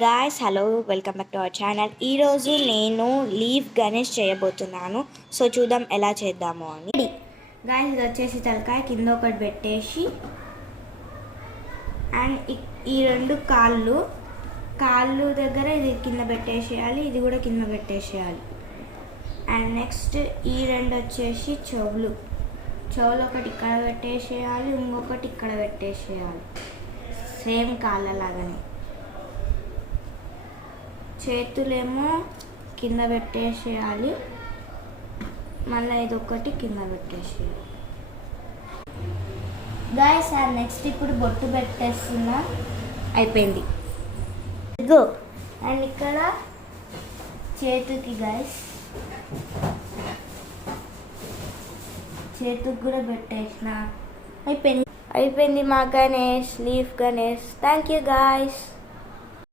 Guys hello welcome back to our channel. ఈరోజు నేను leaf Ganesh చేయబోతున్నాను. సో చూద్దాం ఎలా చేద్దాము అని. గాయ్స్ ఇది వచ్చేసి తలకాయ కింద ఒకటి పెట్టేసి అండ్ ఈ రెండు కాళ్ళు దగ్గర ఇది కింద పెట్టేసేయాలి, ఇది కూడా కింద పెట్టేసేయాలి. అండ్ నెక్స్ట్ ఈ రెండు వచ్చేసి చెవులు ఒకటి ఇక్కడ పెట్టేసేయాలి, ఇంకొకటి ఇక్కడ పెట్టేసేయాలి, సేమ్ కాళ్ళలాగానే. చేతులేమో కింద పెట్టేసేయాలి, మళ్ళీ ఇదొకటి కింద పెట్టేసేయాలి. గాయస్ అండ్ నెక్స్ట్ ఇప్పుడు బొట్టు పెట్టేస్తున్నా, అయిపోయింది. ఇదిగో అండ్ ఇక్కడ చేతికి గాయస్ చేతికి కూడా పెట్టేసిన, అయిపోయింది మా Ganesh, leaf Ganesh. Thank you guys.